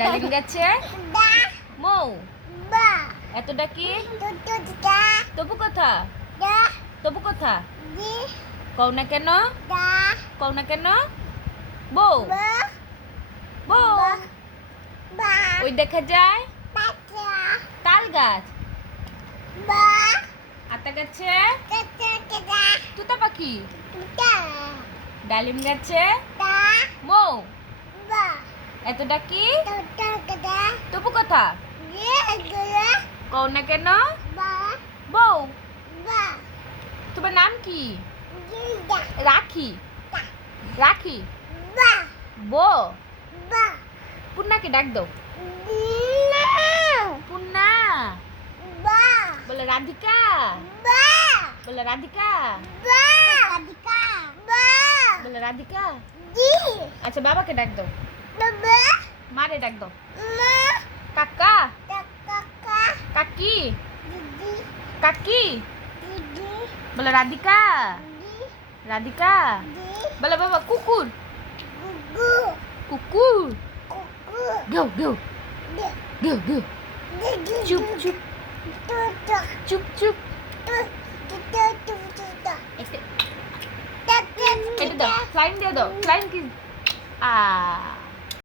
ডালিম গাছে মৌ এতটা কি তবু কথা তবু কথা কও না কেন কও না কেন বউ বউ ওই দেখা যায় তাল গাছ আতা গাছে তুতা পাখি ডালিম গাছে মৌ এতটা কি তবু কথা কও না কেন বউ তোমার নাম কি রাখি রাখি বো পুন্নাকে ডাক দাও পুন্না বলে রাধিকা বলে রাধিকা বলে রাধিকা আচ্ছা বাবাকে ডাক দাও মারে ডাক দাও কাকা কাকি কাকি বলে রাধিকা রাধিকা বলে বাবা কুকুর কুকুর গেও গেও গেও গেও চুপ চুপ চুপ চুপ এটা দাও ফ্লাইং দিয়ে দাও ফ্লাইং কি